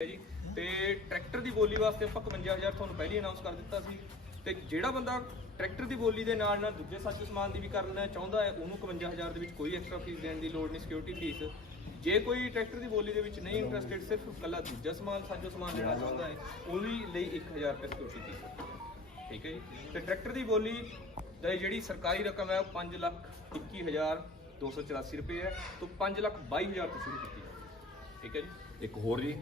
ਜੀ। ਤੇ ਟਰੈਕਟਰ ਦੀ ਬੋਲੀ ਵਾਸਤੇ ਆਪਾਂ 51000 ਤੁਹਾਨੂੰ ਪਹਿਲੀ ਅਨਾਉਂਸ ਕਰ ਦਿੱਤਾ ਸੀ। ਤੇ ਜਿਹੜਾ ਬੰਦਾ ਟਰੈਕਟਰ ਦੀ ਬੋਲੀ ਦੇ ਨਾਲ ਨਾਲ ਦੂਜੇ ਸਾਜੋ ਸਮਾਨ ਦੀ ਵੀ ਕਰਨਾ ਚਾਹੁੰਦਾ ਹੈ, ਉਹਨੂੰ 51000 ਦੇ ਵਿੱਚ ਕੋਈ ਐਕਸਟਰਾ ਫੀਸ ਦੇਣ ਦੀ ਲੋੜ ਨਹੀਂ ਸਿਕਿਉਰਿਟੀ ਫੀਸ ਜੇ ਕੋਈ ਟਰੈਕਟਰ ਦੀ ਬੋਲੀ ਦੇ ਵਿੱਚ ਨਹੀਂ ਇੰਟਰਸਟਿਡ ਸਿਰਫ ਕੱਲਾ ਦੂਜਾ ਸਮਾਨ, ਸਾਜੋ ਸਮਾਨ ਲੈਣਾ ਚਾਹੁੰਦਾ ਹੈ, ਉਹਦੀ ਲਈ 1000 ਰੁਪਏ ਸਿਕਿਉਰਿਟੀ ਫੀਸ ਠੀਕ ਹੈ ਜੀ। ਤੇ ਟਰੈਕਟਰ ਦੀ ਬੋਲੀ ਦਾ ਜਿਹੜੀ ਸਰਕਾਰੀ ਰਕਮ ਹੈ, ਉਹ 5 ਲੱਖ 21284 ਰੁਪਏ ਹੈ। ਤੋਂ 5 ਲੱਖ 22000 ਤੋਂ ਸ਼ੁਰੂ ਕੀਤੀ ਠੀਕ ਹੈ ਜੀ। ਇੱਕ ਹੋਰ ਜੀ।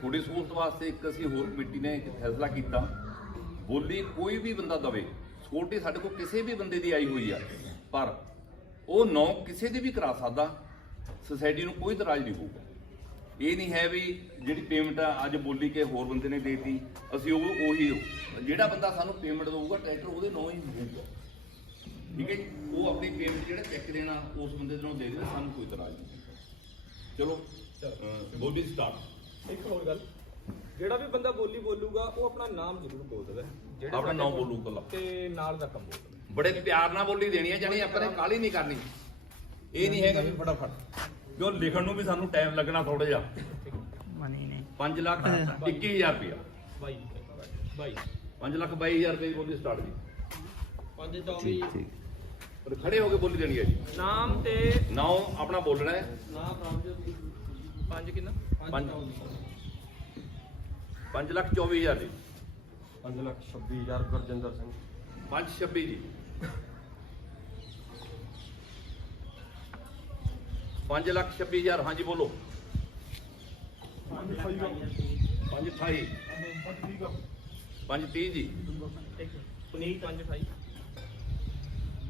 ਤੁਹਾਡੀ ਸਹੂਲਤ ਵਾਸਤੇ ਇੱਕ ਅਸੀਂ ਹੋਰ ਕਮੇਟੀ ਨੇ ਇੱਕ ਫੈਸਲਾ ਕੀਤਾ। ਬੋਲੀ ਕੋਈ ਵੀ ਬੰਦਾ ਦਵੇ ਸਿਕਿਉਰਿਟੀ ਸਾਡੇ ਕੋਲ ਕਿਸੇ ਵੀ ਬੰਦੇ ਦੀ ਆਈ ਹੋਈ ਆ, ਪਰ ਉਹ ਨੌ ਕਿਸੇ ਦੀ ਵੀ ਕਰਾ ਸਕਦਾ ਸੋਸਾਇਟੀ ਨੂੰ ਕੋਈ ਇਤਰਾਜ਼ ਨਹੀਂ ਹੋਊਗਾ। ਇਹ ਨਹੀਂ ਹੈ ਵੀ ਜਿਹੜੀ ਪੇਮੈਂਟ ਆ, ਅੱਜ ਬੋਲੀ ਕੇ ਹੋਰ ਬੰਦੇ ਨੇ ਦੇਤੀ, ਅਸੀਂ ਉਹ ਉਹੀ ਜਿਹੜਾ ਬੰਦਾ ਸਾਨੂੰ ਪੇਮੈਂਟ ਦੇਊਗਾ ਟਰੈਕਟਰ ਉਹਦੇ ਨਾਂ ਹੀ ਹੋਊਗਾ। ਠੀਕ ਹੈ ਜੀ? ਉਹ ਆਪਣੀ ਪੇਮੈਂਟ ਜਿਹੜਾ ਚੈੱਕ ਦੇਣਾ, ਉਸ ਬੰਦੇ ਨੂੰ ਦੇ ਦੇਵੇ ਸਾਨੂੰ ਕੋਈ ਇਤਰਾਜ਼ ਨਹੀਂ। ਚਲੋ ਬੋਲੀ ਸਟਾਰਟ ਇੱਕ ਹੋਰ ਗੱਲ। ਜਿਹੜਾ ਵੀ ਬੰਦਾ ਬੋਲੀ ਬੋਲੂਗਾ ਉਹ ਆਪਣਾ ਨਾਮ ਜ਼ਰੂਰ ਬੋਲ ਦੇਵੇ ਜਿਹੜਾ ਆਪਣਾ ਨਾਮ ਬੋਲੂ ਇਕੱਲਾ। ਤੇ ਨਾਲ ਦਾ ਕੰਮ ਬੜੇ ਪਿਆਰ ਨਾਲ ਬੋਲੀ ਦੇਣੀ ਹੈ ਜਾਨੀ ਆਪਾਂ ਨੇ ਕਾਲੀ ਨਹੀਂ ਕਰਨੀ। ਇਹ ਨਹੀਂ ਹੈਗਾ ਵੀ ਫਟਾਫਟ। ਜੋ ਲਿਖਣ ਨੂੰ ਵੀ ਸਾਨੂੰ ਟਾਈਮ ਲੱਗਣਾ ਥੋੜਾ ਜਿਹਾ। ਮਨੀ ਨੇ। 5 ਲੱਖ 21000 ਰੁਪਇਆ। ਬਾਈ। ਬਾਈ। 5 ਲੱਖ 22000 ਰੁਪਏ ਦੀ ਬੋਲੀ ਸਟਾਰਟ ਜੀ। 5 24 ਪਰ ਖੜੇ ਹੋ ਕੇ ਬੋਲੀ ਦੇਣੀ ਹੈ ਜੀ। ਨਾਮ ਤੇ ਨਾਮ ਆਪਣਾ ਬੋਲਣਾ ਹੈ। ਨਾਮ ਰਾਮਜੋਤ 5 ਕਿੰਨਾ? ਪੰਜ। 5 ਲੱਖ 24000 ਜੀ 5 ਲੱਖ 26000 ਗੁਰਜਿੰਦਰ ਸਿੰਘ। 5 26 ਜੀ 5 ਲੱਖ 26000 ਹਾਂਜੀ ਬੋਲੋ। 5 28 5 30 ਜੀ ਪੁਨੀਤ 5 28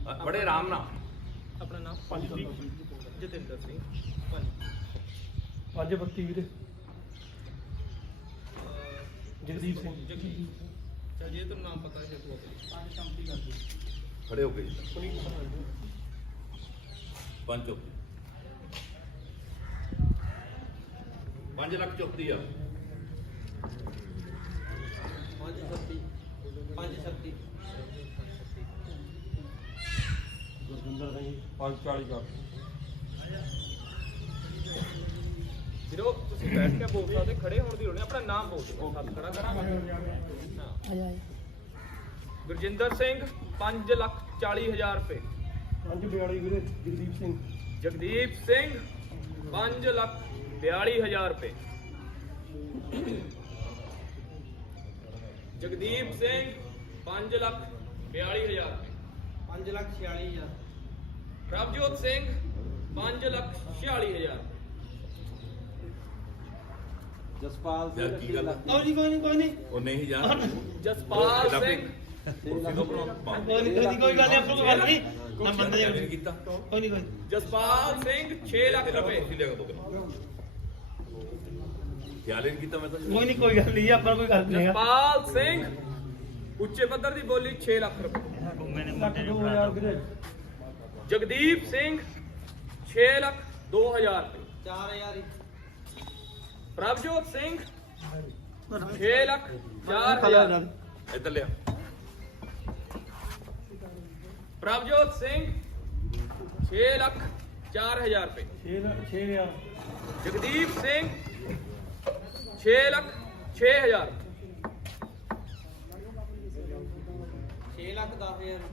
ਅ, ਬੜੇ ਆਰਾਮ ਨਾਲ। ਆਪਣਾ ਨਾਮ 5 ਜਤਿੰਦਰ ਸਿੰਘ। 5 5 32 ਵੀਰੇ। ਜਗਦੀਪ ਸਿੰਘ। ਚਲ ਜੇ ਤੈਨੂੰ ਨਾਮ ਪਤਾ ਹੈ ਤੂੰ ਆਪਣੀ। ਖੜੇ ਹੋ ਗਏ ਪੰਜ 5 ਲੱਖ 34000 5 36 5 36 ਗੁਰਜਿੰਦਰ ਸਿੰਘ। 540 ਕਰ। ਵੀਰੋ ਤੁਸੀਂ ਬੈਠ ਕੇ ਬੋਲ ਸਕਦੇ ਖੜੇ ਹੋਣ ਦੀ ਲੋੜ ਨਹੀਂ ਆਪਣਾ ਨਾਮ ਬੋਲ ਦਿਓ। ਸੱਤ ਖੜਾ ਕਰਾਂਗੇ ਹਾਂ ਗੁਰਜਿੰਦਰ ਸਿੰਘ 5 ਲੱਖ 40 ਹਜ਼ਾਰ ਰੁਪਏ। 542 ਵੀਰੇ ਜਗਦੀਪ ਸਿੰਘ। ਜਗਦੀਪ ਸਿੰਘ 5 ਲੱਖ 42 ਹਜ਼ਾਰ ਰੁਪਏ। ਜਗਦੀਪ ਸਿੰਘ 5 ਲੱਖ 42 ਹਜ਼ਾਰ ਰੁਪਏ। 5 ਲੱਖ 46 ਹਜ਼ਾਰ। ਪ੍ਰਭਜੋਤ ਸਿੰਘ 5 ਲੱਖ 46 ਹਜ਼ਾਰ ਜਸਪਾਲ ਯਾਰ ਕੀ ਗੱਲ ਆ? ਜੀ ਕੋਈ ਨਹੀਂ ਕੋਈ ਨਹੀਂ ਉਹ ਨਹੀਂ ਜਾਣ ਜਸਪਾਲ ਸਿੰਘ। ਕੁਰਸੀ ਤੋਂ ਬਣਾਓ ਕੋਈ ਨਹੀਂ ਕੋਈ ਨਹੀਂ ਕੋਈ ਗੱਲ ਨਹੀਂ ਆਪਾਂ ਕੋਈ ਗੱਲ ਨਹੀਂ ਨਾ ਬੰਦੇ ਨਹੀਂ ਕੀਤਾ। ਕੋਈ ਨਹੀਂ ਕੋਈ ਜਸਪਾਲ ਸਿੰਘ 6 ਲੱਖ ਰੁਪਏ। ਕੁਰਸੀ ਲੈ ਕੇ ਦੋ ਖਿਆਲ ਹੀ ਨਹੀਂ ਕੀਤਾ ਮੈਂ ਤਾਂ। ਕੋਈ ਨਹੀਂ ਕੋਈ ਗੱਲ ਨਹੀਂ ਆਪਾਂ ਕੋਈ ਗੱਲ ਨਹੀਂ ਹੈਗਾ। ਜਸਪਾਲ ਸਿੰਘ ਉੱਚੇ ਪੱਧਰ ਦੀ ਬੋਲੀ 6 ਲੱਖ ਰੁਪਏ। ਲੱਖ ਮੁੰਡੇ ਨੇ 2000 ਵੀਰੇ ਜਗਦੀਪ ਸਿੰਘ 6 ਲੱਖ 2000 ਰੁਪਏ। 4000 ਪ੍ਰਭਜੋਤ ਸਿੰਘ 6 ਲੱਖ 4000 ਇੱਧਰ ਲਿਆ ਪ੍ਰਭਜੋਤ ਸਿੰਘ 6 ਲੱਖ 4000 ਰੁਪਏ 6 ਲੱਖ 6000 ਜਗਦੀਪ ਸਿੰਘ 6 ਲੱਖ 6000 6 ਲੱਖ 10000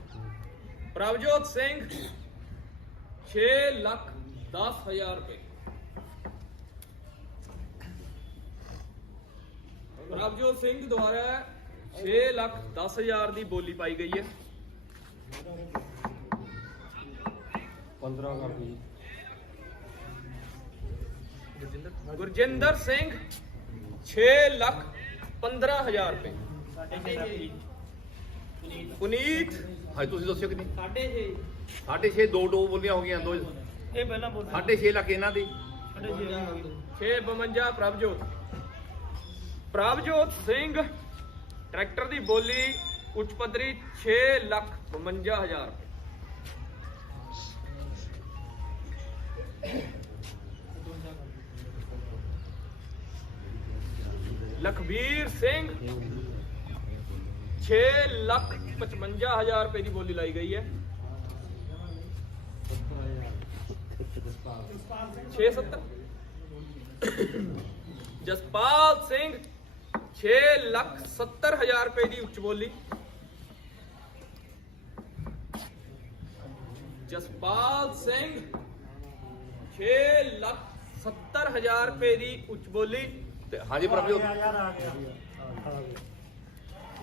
ਪ੍ਰਭਜੋਤ ਸਿੰਘ 6 ਲੱਖ 10000 ਰੁਪਏ ਪ੍ਰਭਜੋਤ ਸਿੰਘ ਦੁਆਰਾ 6 ਲੱਖ 10000 ਦੀ ਬੋਲੀ ਪਾਈ ਗਈ ਹੈ। 15 ਕਰ ਦੀ ਗੁਰਜਿੰਦਰ ਸਿੰਘ 6 ਲੱਖ 15000 ਰੁਪਏ। ਪੁਨੀਤ ਹਾਂ ਤੁਸੀਂ ਦੱਸਿਓ ਕਿ ਨਹੀਂ ਸਾਢੇ 6 ਸਾਢੇ 6 ਦੋ ਦੋ ਬੋਲੀਆਂ ਹੋ ਗਈਆਂ ਦੋ ਇਹ ਪਹਿਲਾਂ ਬੋਲ। ਸਾਢੇ 6 ਲੱਖ ਇਹਨਾਂ ਦੀ। ਸਾਢੇ 6 652 ਪ੍ਰਭਜੋਤ। ਪ੍ਰਭਜੋਤ ਸਿੰਘ, ਟਰੈਕਟਰ ਦੀ ਬੋਲੀ ਉੱਚ ਪੱਧਰੀ 6 ਲੱਖ 52000 ਰੁਪਏ। ਲਖਬੀਰ ਸਿੰਘ 6 ਲੱਖ 55000 ਰੁਪਏ ਦੀ ਬੋਲੀ ਲਾਈ ਗਈ ਹੈ। 6 70 ਜਸਪਾਲ ਸਿੰਘ 6 ਲੱਖ 70 ਹਜ਼ਾਰ ਰੁਪਏ ਦੀ ਉੱਚ ਬੋਲੀ। ਜਸਪਾਲ ਸਿੰਘ 6 ਲੱਖ 70 ਹਜ਼ਾਰ ਰੁਪਏ ਦੀ ਉੱਚ ਬੋਲੀ। ਤੇ ਹਾਂਜੀ ਪ੍ਰਭਜੋਤ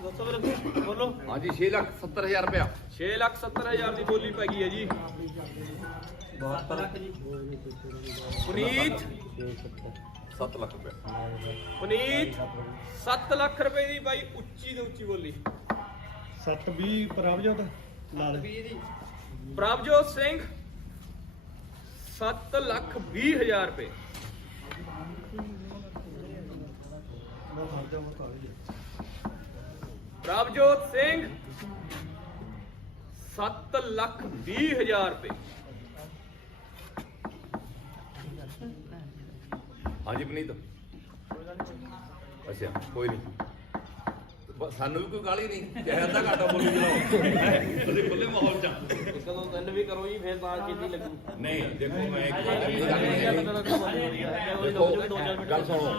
ਦੱਸੋ ਵੀਰ ਬੋਲੋ। ਹਾਂਜੀ 6 ਲੱਖ 70 ਹਜ਼ਾਰ ਰੁਪਇਆ। 6 ਲੱਖ 70 ਹਜ਼ਾਰ ਦੀ ਬੋਲੀ ਪੈ ਗਈ ਹੈ ਜੀ। 7 ਲੱਖ ਜੀ ਪੁਨੀਤ 7 ਲੱਖ ਰੁਪਇਆ ਪੁਨੀਤ 7 ਲੱਖ ਰੁਪਏ ਦੀ ਬਾਈ ਉੱਚੀ ਤੋਂ ਉੱਚੀ ਬੋਲੀ। 720 ਪ੍ਰਭਜੋਤ ਲਾ ਲੈ 20 ਦੀ। ਪ੍ਰਭਜੋਤ ਸਿੰਘ 7 ਲੱਖ 20 ਹਜ਼ਾਰ ਰੁਪਏ। ਪ੍ਰਭਜੋਤ ਸਿੰਘ 7 ਲੱਖ 20 ਹਜ਼ਾਰ ਰੁਪਏ। ਹਾਂਜੀ ਪਨੀਤ। ਅੱਛਾ ਕੋਈ ਨਹੀਂ ਸਾਨੂੰ ਵੀ ਕੋਈ ਗਾਲੀ ਨਹੀਂ ਚਾਹੇ ਅੱਧਾ ਘਾਟਾ ਬੋਲੀ ਚਲਾਓ ਅਸੀਂ ਖੁੱਲੇ ਮਾਹੌਲ ਚ ਆ। ਇੱਕ ਦੋ ਤਿੰਨ ਵੀ ਕਰੋ ਜੀ ਫਿਰ ਤਾਂ ਕੀਤੀ ਲੱਗੂ। ਨਹੀਂ ਦੇਖੋ ਮੈਂ ਇੱਕ ਗੱਲ ਇਹ ਗੱਲ ਨਹੀਂ ਦੇਖੋ ਗੱਲ ਸੁਣੋ।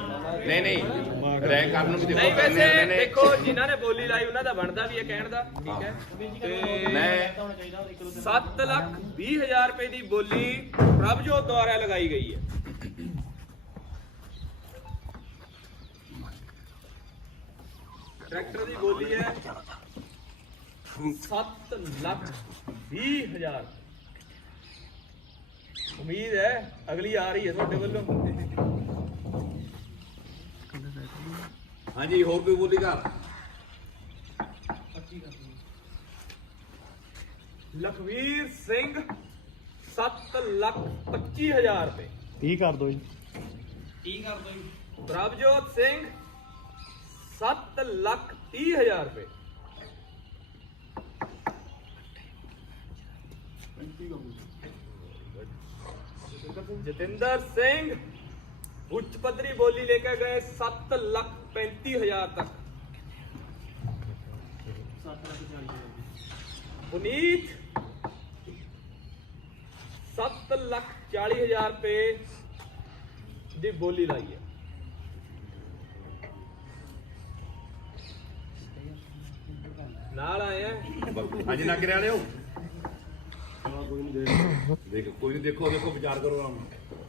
ਨਹੀਂ ਨਹੀਂ। ਰੈਂਕ ਕਰਨ ਨੂੰ ਵੀ ਦੇਖੋ ਨਹੀਂ ਵੈਸੇ ਦੇਖੋ ਜਿਨ੍ਹਾਂ ਨੇ ਬੋਲੀ ਲਾਈ ਉਹਨਾਂ ਦਾ ਬਣਦਾ ਵੀ ਇਹ ਕਹਿਣ ਦਾ। ਠੀਕ ਹੈ। ਤੇ ਮੈਂ 7 ਲੱਖ 20 ਹਜ਼ਾਰ ਰੁਪਏ ਦੀ ਬੋਲੀ ਪ੍ਰਭਜੋਤ ਦੁਆਰਾ ਲਗਾਈ ਗਈ ਹੈ। ਟਰੈਕਟਰ ਦੀ ਬੋਲੀ ਹੈ 7 ਲੱਖ 20 ਹਜ਼ਾਰ। ਉਮੀਦ ਹੈ ਅਗਲੀ ਆ ਰਹੀ ਹੈ ਤੁਹਾਡੇ ਵੱਲੋਂ। ਹਾਂਜੀ ਹੋਰ ਕੋਈ ਬੋਲੀ ਘਰ? ਲਖਵੀਰ ਸਿੰਘ 7 ਲੱਖ 25 ਹਜ਼ਾਰ ਰੁਪਏ। 30 ਕਰ ਦੋ ਜੀ। 30 ਕਰ ਦੋ ਜੀ। ਪ੍ਰਭਜੋਤ ਸਿੰਘ 7 ਲੱਖ 30 ਹਜ਼ਾਰ ਰੁਪਏ ਜਤਿੰਦਰ ਸਿੰਘ ਉੱਚ ਪੱਧਰੀ ਬੋਲੀ ਲੈ ਕੇ ਗਏ 7 ਲੱਖ 35 ਹਜ਼ਾਰ ਤੱਕ 7 ਲੱਖ 40 ਹਜ਼ਾਰ ਪੁਨੀਤ 7 ਲੱਖ 40 ਨਾਲ ਆਏ ਆ। ਹਾਂਜੀ ਨਾ ਕਰਿਆ ਲਿਓ। ਦੇਖ ਕੋਈ ਨਹੀਂ ਦੇਖੋ ਦੇਖੋ ਵਿਚਾਰ ਕਰੋ ਨਾਲ।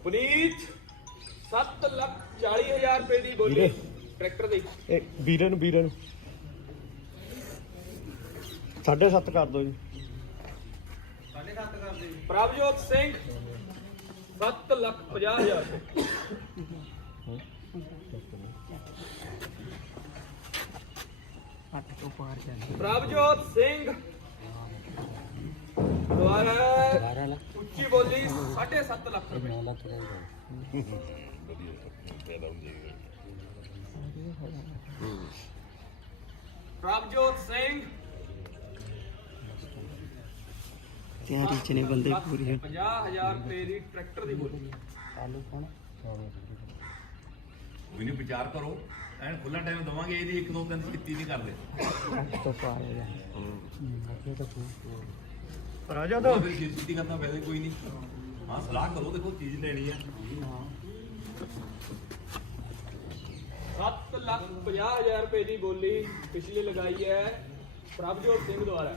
ਪੁਨੀਤ 7 ਲੱਖ 40 ਹਜ਼ਾਰ ਰੁਪਏ ਦੀ ਬੋਲੀ। ਟਰੈਕਟਰ ਦੀ ਇਹ ਵੀਰੇ ਨੂੰ ਵੀਰੇ ਨੂੰ। 7.5 ਕਰ ਦੋ ਜੀ। 7.5 ਕਰ ਦੇ ਪ੍ਰਭਜੋਤ ਸਿੰਘ 7 ਲੱਖ 50 ਹਜ਼ਾਰ ਰੁਪਏ। ਪ੍ਰਭਜੋਤ ਸਿੰਘ। ਦੁਆਰਾ ਉੱਚੀ ਬੋਲੀ 7.5 ਲੱਖ ਰੁਪਏ। ਪ੍ਰਭਜੋਤ ਸਿੰਘ। ਤਿਆਰੀ ਚ ਨੇ ਬੰਦੇ ਪੂਰੀ 50000 ਰੁਪਏ ਦੀ ਟਰੈਕਟਰ ਦੀ ਬੋਲੀ। ਕੋਈ ਨਹੀਂ ਵਿਚਾਰ ਕਰੋ। ਐਨ ਖੁੱਲਾ ਟਾਈਮ ਦਵਾਂਗੇ ਇਹਦੀ ਇੱਕ ਦੋ ਤਿੰਨ ਕੀਤੀ ਨਹੀਂ ਕਰਦੇ। ਤੋਂ ਪਾਏਗਾ ਪ੍ਰਭਜੋਤ ਉਹ ਫਿਰ ਕੀਤੀ ਕਰਨਾ ਵੈਸੇ ਕੋਈ ਨਹੀਂ। ਹਾਂ ਸਲਾਹ ਕਰੋ ਦੇਖੋ ਚੀਜ਼ ਲੈਣੀ ਹੈ 7 ਲੱਖ 50 ਹਜ਼ਾਰ ਰੁਪਏ ਦੀ ਬੋਲੀ ਪਿਛਲੀ ਲਗਾਈ ਹੈ ਪ੍ਰਭਜੋਤ ਸਿੰਘ ਦੁਆਰਾ।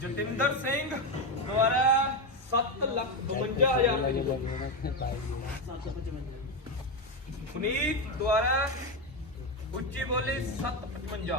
जतिंदर सिंह द्वारा सत लख बवंजा हज़ार हजारनीत द्वारा उच्ची बोली सत पचवंजा।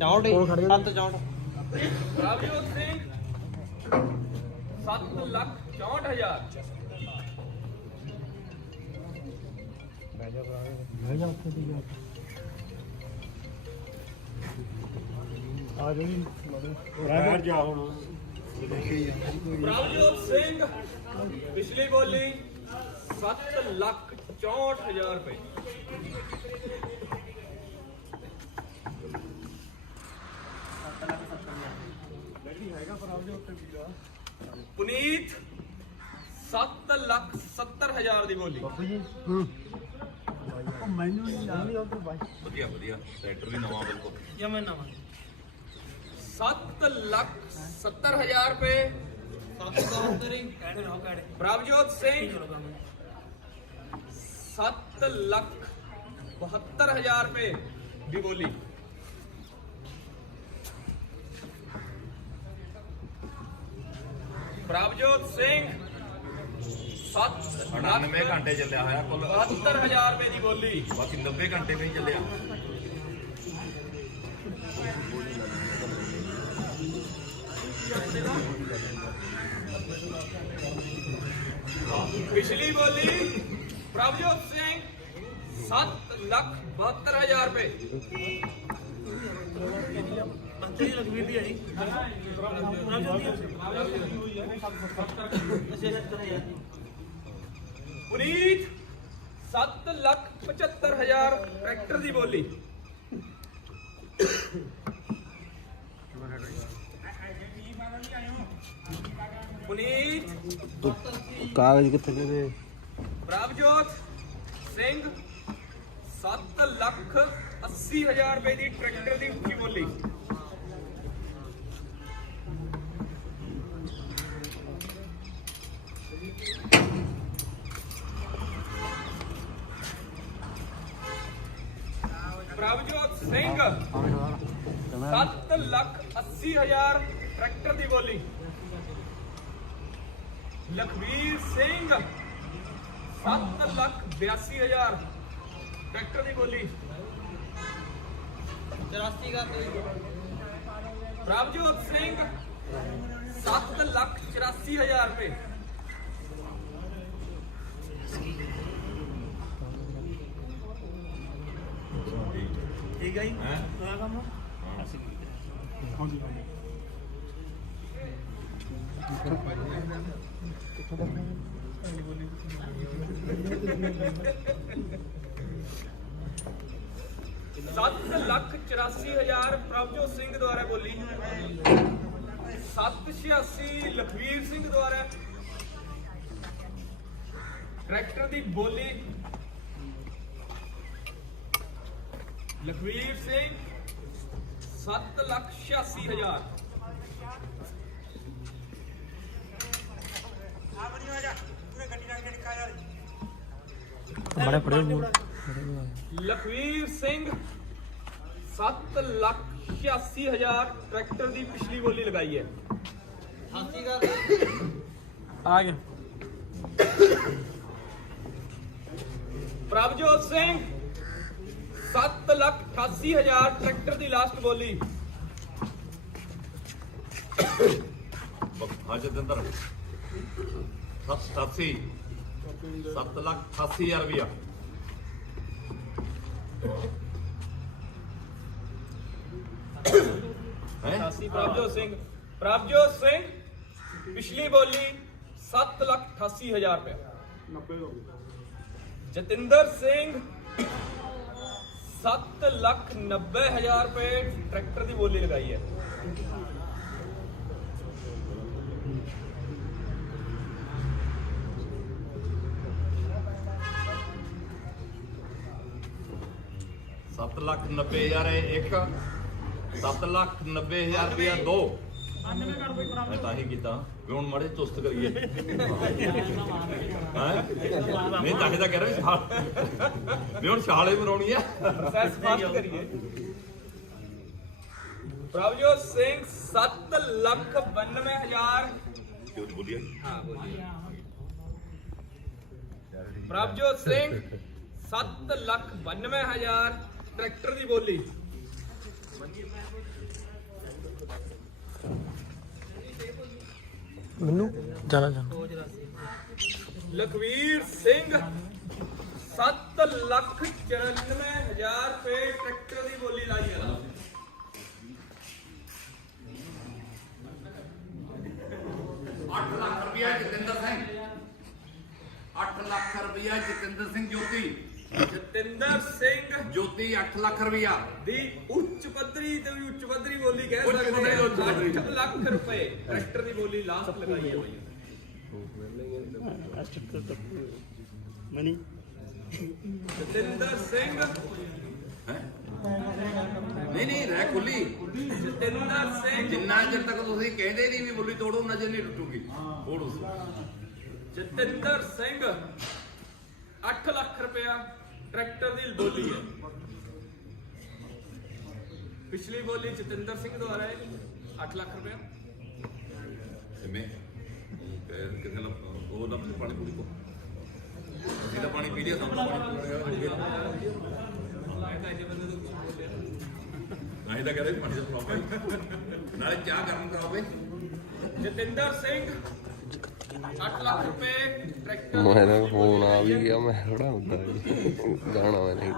ਚੌਂਟ ਸੱਤ ਚੌਂਟ ਪ੍ਰਭਜੋਤ ਸਿੰਘ 7 ਲੱਖ 64 ਹਜ਼ਾਰ ਬਾਹਰ ਜਾ ਹੁਣ ਪ੍ਰਭਜੋਤ ਸਿੰਘ ਪਿਛਲੀ ਬੋਲੀ 7 ਲੱਖ 64 ਹਜ਼ਾਰ ਰੁਪਏ ਪੁਨੀਤ 7 ਲੱਖ 70 ਹਜ਼ਾਰ ਦੀ ਬੋਲੀ। ਵਧੀਆ ਵਧੀਆ। ਟਰੈਕਟਰ ਵੀ ਨਵਾਂ ਬਿਲਕੁਲ। ਜਾਂ ਮੈਂ ਨਵਾਂ? 7 ਲੱਖ 70 ਹਜ਼ਾਰ ਰੁਪਏ। 772 ਹੀ ਕਹਿਣੇ ਰਹੋ ਕਹਿਣੇ ਪ੍ਰਭਜੋਤ ਸਿੰਘ ਚਲੋ ਕੰਮ 7 ਲੱਖ 72 ਹਜ਼ਾਰ ਰੁਪਏ ਦੀ ਬੋਲੀ। ਪ੍ਰਭਜੋਤ ਸਿੰਘ 7 99 ਘੰਟੇ ਚੱਲਿਆ ਹੋਇਆ। ਕੁੱਲ 72 ਹਜ਼ਾਰ ਰੁਪਏ ਦੀ ਬੋਲੀ। ਬਾਕੀ 90 ਘੰਟੇ ਵੀ ਨਹੀਂ ਚੱਲਿਆ। ਪਿਛਲੀ ਬੋਲੀ ਪ੍ਰਭਜੋਤ ਸਿੰਘ 7 ਲੱਖ 72 ਹਜ਼ਾਰ ਰੁਪਏ। ਬੱਚੇ ਦੀ ਲਖਵੀਰ ਦੀ ਆਈ। ਪੁਨੀਤ 7 ਲੱਖ 75 ਹਜ਼ਾਰ ਟਰੈਕਟਰ ਦੀ ਬੋਲੀ। ਪੁਨੀਤ ਕਾਗਜ਼ ਕਿੱਥੇ ਗਏ ਪ੍ਰਭਜੋਤ ਸਿੰਘ 7 ਲੱਖ 80 ਹਜ਼ਾਰ ਰੁਪਏ ਦੀ ਟਰੈਕਟਰ ਦੀ ਉੱਚੀ ਬੋਲੀ। ਪ੍ਰਭਜੋਤ ਸਿੰਘ। 7 ਲੱਖ 80 ਹਜ਼ਾਰ ਟਰੈਕਟਰ ਦੀ ਬੋਲੀ। ਲਖਵੀਰ ਸਿੰਘ 7 ਲੱਖ 82 ਹਜ਼ਾਰ ਟਰੈਕਟਰ ਦੀ ਬੋਲੀ। 84 ਕਰ ਦੋ ਪ੍ਰਭਜੋਤ ਸਿੰਘ 7 ਲੱਖ 84 ਹਜ਼ਾਰ ਰੁਪਏ। ਠੀਕ ਹੈ ਜੀ? ਹੋਇਆ ਕੰਮ? ਸੱਤ ਲੱਖ 84 ਹਜ਼ਾਰ ਪ੍ਰਭਜੋਤ ਸਿੰਘ ਦੁਆਰਾ ਬੋਲੀ 786 ਲਖਵੀਰ ਸਿੰਘ ਦੁਆਰਾ। ਟਰੈਕਟਰ ਦੀ ਬੋਲੀ ਲਖਵੀਰ ਸਿੰਘ 7 ਲੱਖ 86 ਹਜ਼ਾਰ ਬੜੇ ਪੜੇ ਲਖਵੀਰ ਸਿੰਘ 7 ਲੱਖ 86 ਹਜ਼ਾਰ ਟਰੈਕਟਰ ਦੀ ਪਿਛਲੀ ਬੋਲੀ ਲਗਾਈ ਹੈ 80 ਕਰ ਦੋ ਆ ਗਿਆ ਪ੍ਰਭਜੋਤ ਸਿੰਘ 7 ਲੱਖ 88 ਹਜ਼ਾਰ ਟਰੈਕਟਰ ਦੀ ਲਾਸਟ ਬੋਲੀ। ਹਾਂ ਜਤਿੰਦਰ 87 7 ਲੱਖ 88 ਹਜ਼ਾਰ ਰੁਪਇਆ ਹੈ? 88 ਪ੍ਰਭਜੋਤ ਸਿੰਘ। ਪ੍ਰਭਜੋਤ ਸਿੰਘ ਪਿਛਲੀ ਬੋਲੀ 7 ਲੱਖ 88 ਹਜ਼ਾਰ ਰੁਪਏ ਜਤਿੰਦਰ ਸਿੰਘ 7 ਲੱਖ 90 ਹਜ਼ਾਰ ਰੁਪਏ ਟਰੈਕਟਰ ਦੀ ਬੋਲੀ ਲਗਾਈ ਹੈ। ਸੱਤ ਲੱਖ 90 ਹਜ਼ਾਰ ਹੈ ਇੱਕ, ਸੱਤ ਲੱਖ 90 ਹਜ਼ਾਰ ਰੁਪਇਆ ਦੋ। ਮੈਂ ਤਾਂ ਹੀ ਕੀਤਾ। ਵੀ ਹੁਣ ਮਾੜੇ ਚੁਸਤ ਕਰੀਏ। ਹੈਂ? ਨਹੀਂ ਤਾਂ ਹੀ ਤਾਂ ਕਹਿ ਰਿਹਾ ਵੀ ਛਾਲ। ਵੀ ਹੁਣ ਛਾਲੇ ਮਰਾਉਣੀ ਆ। ਪ੍ਰੋਸੈਸ ਫਾਸਟ ਕਰੀਏ। ਪ੍ਰਭਜੋਤ ਸਿੰਘ 7 ਲੱਖ 92 ਹਜ਼ਾਰ। ਕਿਉਂ ਬੋਲਿਆ ਹਾਂ ਬੋਲੀਏ। ਪ੍ਰਭਜੋਤ ਸਿੰਘ 7 ਲੱਖ 92 ਹਜ਼ਾਰ। ਟਰੈਕਟਰ ਦੀ ਬੋਲੀ। ਮੈਨੂੰ ਜਾਣਾ ਜਾਣਾ। ਲਖਵੀਰ ਸਿੰਘ 7 ਲੱਖ 94 ਹਜ਼ਾਰ ਰੁਪਏ ਟਰੈਕਟਰ ਦੀ ਬੋਲੀ ਲਾਈ ਆ। ਅੱਠ ਲੱਖ ਰੁਪਇਆ ਜਤਿੰਦਰ ਸਿੰਘ। 8 ਲੱਖ ਰੁਪਇਆ ਜਤਿੰਦਰ ਸਿੰਘ ਜੋਤੀ। ਜਤਿੰਦਰ ਸਿੰਘ ਜੋਤੀ 8 ਲੱਖ ਰੁਪਇਆ ਦੀ ਉੱਚ ਪੱਧਰੀ ਤੇ ਵੀ ਉੱਚ ਪੱਧਰੀ ਬੋਲੀ ਕਹਿ ਉੱਚ ਸਕਦੇ ਪੱਧਰੀ ਹਾਂ। ਪੱਧਰੀ। 8 ਲੱਖ ਰੁਪਏ ਟਰੈਕਟਰ ਦੀ ਬੋਲੀ ਲਾਸਟ ਲਗਾਈ ਹੈ। ਬਈ ਮਨੀ? ਜਤਿੰਦਰ ਸਿੰਘ ਹੈ? ਨਹੀਂ ਨਹੀਂ ਰਹਿ ਖੁੱਲੀ। ਜਤਿੰਦਰ ਸਿੰਘ ਜਿੰਨਾ ਚਿਰ ਤੱਕ ਤੁਸੀਂ ਕਹਿੰਦੇ ਨਹੀਂ ਵੀ ਬੋਲੀ ਤੋੜੋ ਨਜ਼ਰ ਨਹੀਂ ਟੁੱਟੂਗੀ। ਤੋੜੋ। ਜਤਿੰਦਰ ਸਿੰਘ 8 ਲੱਖ ਰੁਪਇਆ ਟਰੈਕਟਰ ਦੀ ਬੋਲੀ ਹੈ ਪਿਛਲੀ ਬੋਲੀ ਜਤਿੰਦਰ ਸਿੰਘ ਦੁਆਰਾ ਹੈ 8 ਲੱਖ ਰੁਪਇਆ ਜਿਵੇਂ ਕਿਸੇ ਨਾਲ ਉਹ ਨਾ ਪਾਣੀ ਪੂਰੀ ਕੋ ਜਿਹਦਾ ਪਾਣੀ ਪੀ ਲਿਆ ਸਾਨੂੰ ਪਾਣੀ ਪੂਰੀ ਹੋ ਗਿਆ ਮੈਂ ਤਾਂ ਇਹਦੇ ਬੰਦੇ ਤੋਂ ਕੁਝ ਬੋਲਿਆ ਨਹੀਂ ਤਾਂ ਕਹਿੰਦੇ ਪਾਣੀ ਦਾ ਫਲਾਪ ਨਾਲੇ ਚਾਹ ਗਰਮ ਕਰਾਓਗੇ ਜਤਿੰਦਰ ਸਿੰਘ 8 ਲੱਖ ਰੁਪਏ ਟਰੈਕਟਰ ਮੇਰਾ ਫੋਨ ਆ ਵੀ ਗਿਆ ਮੈਂ ਥੋੜਾ ਹੁੰਦਾ ਜੀ ਜਾਣਾ ਮੈਂ ਨਹੀਂ।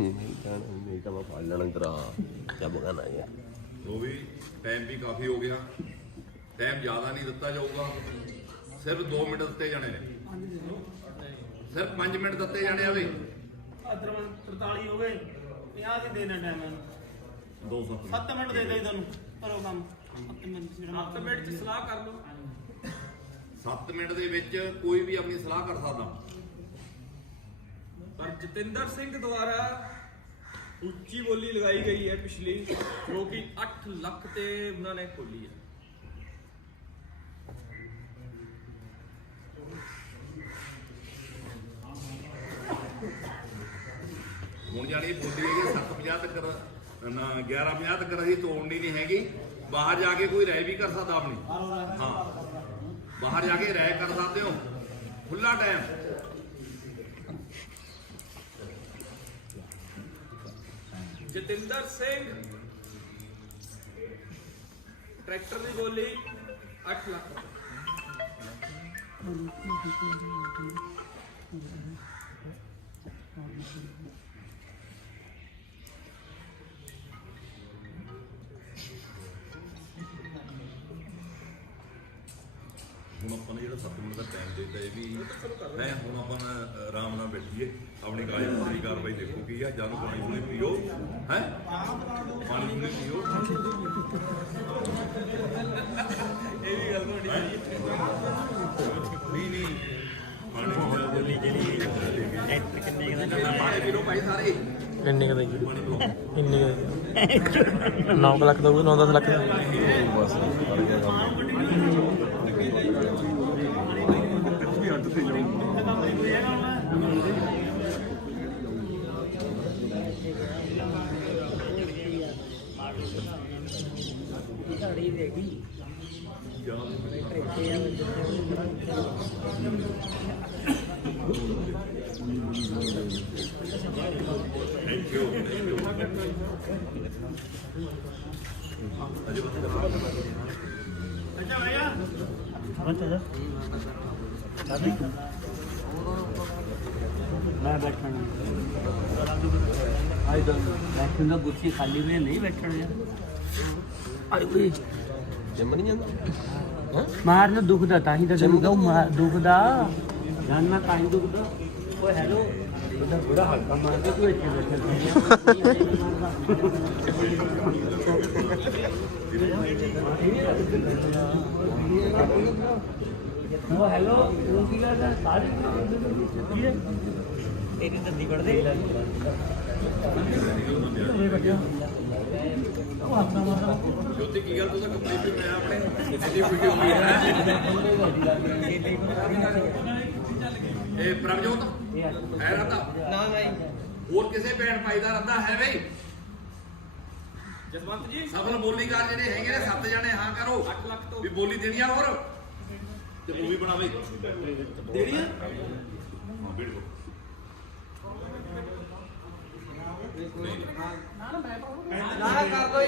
ਨਹੀਂ ਜਾਣਾ ਨਹੀਂ ਤਾਂ ਮੈਂ ਫੜ ਲੈਣਾ ਤੇਰਾ ਜਬ ਗਾਣਾ ਹੈ ਉਹ ਵੀ ਟਾਈਮ ਵੀ ਕਾਫੀ ਹੋ ਗਿਆ। ਟਾਈਮ ਜ਼ਿਆਦਾ ਨਹੀਂ ਦਿੱਤਾ ਜਾਊਗਾ। ਸਿਰਫ 2 ਮਿੰਟ ਦਿੱਤੇ ਜਾਣੇ ਨੇ। ਸਿਰਫ 5 ਮਿੰਟ ਦਿੱਤੇ ਜਾਣੇ ਆ ਵੀ। ਅਦਰ 43 ਹੋ ਗਏ। 50 ਦੀ ਦੇਣਾ ਟਾਈਮ ਹੈ 2 7 7 ਮਿੰਟ। ਦੇ ਦੇ ਤੁਹਾਨੂੰ ਕਰੋ ਕੰਮ। 7 ਮਿੰਟ ਸਿਰ 7 ਮਿੰਟ ਚ ਸਲਾਹ ਕਰ ਲਓ। 7 ਮਿੰਟ ਦੇ ਵਿੱਚ ਕੋਈ ਵੀ ਆਪਣੀ ਸਲਾਹ ਕਰ ਸਕਦਾ। ਪਰ ਜਤਿੰਦਰ ਸਿੰਘ ਦੁਆਰਾ ਉੱਚੀ ਬੋਲੀ ਲਗਾਈ ਗਈ ਹੈ ਪਿਛਲੀ ਜੋ ਕਿ 8 ਲੱਖ ਤੇ ਉਹਨਾਂ ਨੇ ਖੋਲੀ ਹੈ। ਹੁਣ ਜਾਣੀ ਬੋਲੀ ਹੈਗੀ 750 ਤੱਕ ਨਾ 1150 ਤੱਕ ਅਸੀਂ ਤੋੜਨੀ ਨਹੀਂ ਹੈਗੀ। ਬਾਹਰ ਜਾ ਕੇ ਕੋਈ ਰਾਏ ਵੀ ਕਰ ਸਕਦਾ ਆਪਣੀ। ਹਾਂ। ਬਾਹਰ ਜਾ ਕੇ ਰਾਏ ਕਰ ਸਕਦੇ ਹੋ ਖੁੱਲਾ ਟਾਈਮ ਜਤਿੰਦਰ ਸਿੰਘ ਟਰੈਕਟਰ ਦੀ ਬੋਲੀ 8 ਲੱਖ ਜਿਹੜਾ 7 ਮਿੰਟ ਦਾ ਟਾਈਮ ਦਿੱਤਾ ਇਹ ਵੀ ਹੈ ਹੁਣ ਆਪਾਂ ਨਾ ਆਰਾਮ ਨਾਲ ਬੈਠੀਏ ਆਪਣੀ ਕਾਰਜ ਦੀ ਕਾਰਵਾਈ ਦੇਖੋ ਕੀ ਆ ਜਾਨੂੰ ਪਾਣੀ ਪੂਣੀ ਪੀਓ ਹੈ? ਪਾਣੀ ਪੂਣੀ ਪੀਓ। ਇਹ ਵੀ ਗੱਲ ਤੁਹਾਡੀ ਨਹੀਂ ਨਹੀਂ। ਪਾਣੀ ਬੋਲੀ ਜਿਹੜੀ ਕਿੰਨੇ ਦਾ ਪਾਣੀ? ਪੀ ਲਓ ਭਾਈ ਸਾਰੇ। ਇੰਨੇ ਕਦੇ ਪੀਓ। ਇੰਨੇ ਕਦੇ 9 ਲੱਖ ਦਾ 9-10 ਲੱਖ ਦਾ। ਬਸ। ਮੈਂ ਬੈਠਣਾ ਆਈ ਡੋਨਟ ਬੈਠਣ ਦਾ ਕੁਰਸੀ ਖਾਲੀ ਮੈਂ ਨਹੀਂ ਬੈਠਣਾ ਆਈ ਕੋਈ ਜੰਮ ਨਹੀਂ ਜਾਂਦਾ? ਹਾਂ? ਮਾਰਨਾ ਦੁਖਦਾ ਤਾਂ ਹੀ ਤਾਂ ਕਹੂੰ ਮਾਰ ਦੁਖਦਾ। ਜਾਨਣਾ ਤਾਂ ਹੀ ਦੁਖਦਾ। ਓਏ ਹੈਲੋ ਉਹਦਾ ਬੁਰਾ ਹਲਕਾ ਮਾਰ ਕੇ ਤੂੰ ਇੱਥੇ ਬੈਠਾ ਉਹ ਹੈਲੋ ਉਹ ਕੀ ਕਰਦਾ? ਸਾਰੇ ਕੀ ਹੈ। ਤੇਰੀ ਦੰਦੀ ਉਹ ਆਪਣਾ ਮਾਰਦਾ ਜੋਤੀ ਕੀ ਗੱਲ ਤੂੰ ਤਾਂ ਕੱਪੜੇ ਵੀ ਮੈਂ ਆਪਣੇ ਇਹਦੀ ਵੀਡੀਓ ਹੋਈ ਹੈ ਇਹ ਪ੍ਰਭਜੋਤ ਹੈ ਰਦਾ ਨਾ ਨਹੀਂ ਹੋਰ ਕਿਸੇ ਭੈਣ ਭਾਈ ਦਾ ਰੱਦਾ ਹੈ ਬਈ? ਜਸਵੰਤ ਜੀ। ਸਫਲ ਬੋਲੀਕਾਰ ਜਿਹੜੇ ਹੈਗੇ ਨੇ ਸੱਤ ਜਣੇ ਹਾਂ ਕਰੋ। 8 ਲੱਖ ਤੋਂ। ਵੀ ਬੋਲੀ ਦੇਣੀ ਆ ਹੋਰ। ਤੇ ਮੂਵੀ ਬਣਾ ਬਈ ਦੇਣੀ ਆ? ਵੀੜ ਦੋ ਨਾ ਕਰ ਦੋ ਹੀ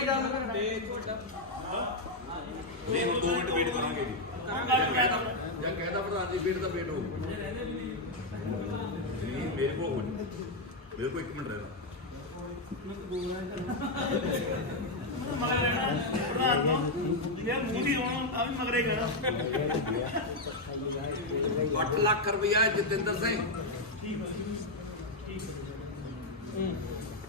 ਤੇ ਤੁਹਾਡਾ ਨਹੀਂ ਹੁਣ 2 ਮਿੰਟ ਵੇਟ ਕਰਾਂਗੇ ਜੀ। ਜਾਂ ਕਹਿਦਾ ਪ੍ਰਧਾਨ ਜੀ ਵੇਟ ਦਾ ਵੇਟ ਹੋ ਨਹੀਂ ਮੇਰੇ ਕੋਲ ਹੋ ਨਹੀਂ। ਮੇਰੇ ਕੋਲ 1 ਮਿੰਟ ਰਹਿਣਾ ਮਗਰ ਰਹਿਣਾ ਪ੍ਰਧਾਨ ਤੋਂ ਯਾਰ ਮੂੰਹ ਦੀ ਹੋਣਾ ਤਾਂ ਵੀ ਮਗਰੇ ਗਣਾ 8 ਲੱਖ ਰੁਪਇਆ ਜਤਿੰਦਰ ਸਿੰਘ।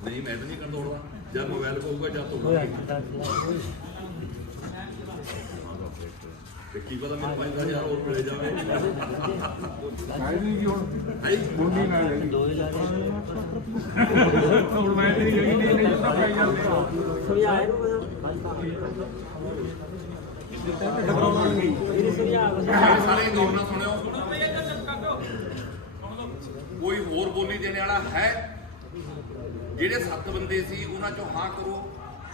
ਨਹੀਂ ਮੈਂ ਤਾਂ ਨਹੀਂ ਕਰ ਦੌੜਦਾ ਜਦ ਮੋਬਾਈਲ ਕੋਊਗਾ ਜਦ ਤੋੜਾਂਗੇ। ਤੇ ਕੀ ਪਤਾ ਮੈਨੂੰ 5000 ਹੋਰ ਮਿਲ ਜਾਵੇ ਸਾਈਡ ਨਹੀਂ ਹੁਣ। ਹੈ ਬੋਲੀ ਨਾਲ ਹੈਗੀ ਹੁਣ ਮੈਂ ਤੇਰੀ ਹੈਗੀ ਨਹੀਂ ਨਹੀਂ ਤਾਂ ਪਾਈ ਜਾਂਦੇ ਸਮਝਾਏ ਨੂੰ ਮੇਰੀ ਸਮਝਾ ਸਾਰੇ ਗੌਰ ਨਾਲ ਸੁਣਿਓ। ਕੋਈ ਹੋਰ ਬੋਲੀ ਦੇਣ ਵਾਲਾ ਹੈ ਜਿਹੜੇ ਸੱਤ ਬੰਦੇ ਸੀ ਉਹਨਾਂ ਚੋਂ ਹਾਂ ਕਰੋ।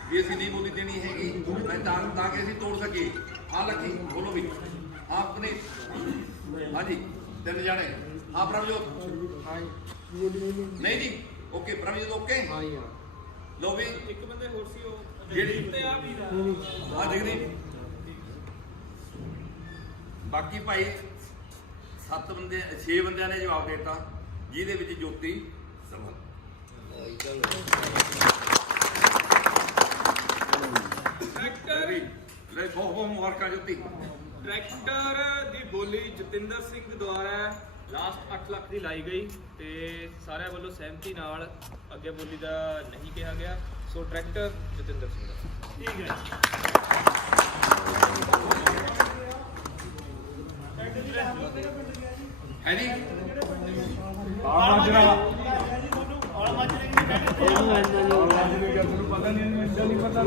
ਵੀ ਅਸੀਂ ਨਹੀਂ ਬੋਲੀ ਦੇਣੀ ਹੈਗੀ ਮੈਂ ਤਾਂ ਤਾਂ ਕਿ ਅਸੀਂ ਤੋੜ ਸਕੀਏ। ਹਾਂ ਲੱਕੀ ਬੋਲੋ ਵੀ। ਹਾਂ ਆਪਣੇ ਹਾਂਜੀ ਤਿੰਨ ਜਾਣੇ। ਹਾਂ ਪ੍ਰਭਜੋਤ। ਨਹੀਂ ਜੀ ਓਕੇ ਪ੍ਰਭਜੋਤ ਓਕੇ? ਹਾਂ ਲੋ ਵੀ। ਇੱਕ ਬੰਦੇ ਹੋਰ ਸੀ ਉਹ ਜਿਹੜੀ ਤੇ ਆ ਵੀ ਆ ਦੇਖਦੀ ਬਾਕੀ ਭਾਈ ਸੱਤ ਬੰਦੇ 6 ਬੰਦਿਆਂ ਨੇ ਜਵਾਬ ਦਿੱਤਾ। ਜਿਹਦੇ ਵਿੱਚ ਜੋਤੀ ਸਫਲ ਟਰੈਕਟਰ ਲੈ ਬਹੁਤ ਬਹੁਤ ਮੁਬਾਰਕਾਂ ਜੋਤੀ। ਟਰੈਕਟਰ ਦੀ ਬੋਲੀ ਜਤਿੰਦਰ ਸਿੰਘ ਦੁਆਰਾ ਲਾਸਟ 8 ਲੱਖ ਦੀ ਲਾਈ ਗਈ ਤੇ ਸਾਰਿਆਂ ਵੱਲੋਂ ਸਹਿਮਤੀ ਨਾਲ ਅੱਗੇ ਬੋਲੀ ਦਾ ਨਹੀਂ ਕਿਹਾ ਗਿਆ। ਸੋ ਟਰੈਕਟਰ ਜਤਿੰਦਰ ਸਿੰਘ ਦਾ। ਠੀਕ ਹੈ। ਹੈ ਜੀ ਆ ਮਾਜਰਾ ਔਰ ਮੱਝ ਨੇ ਕੀ ਕਹਿੰਦੇ ਇਹਨੂੰ ਇੰਨਾ ਨਹੀਂ ਪਤਾ ਨਹੀਂ ਮੈਨੂੰ ਨਹੀਂ ਪਤਾ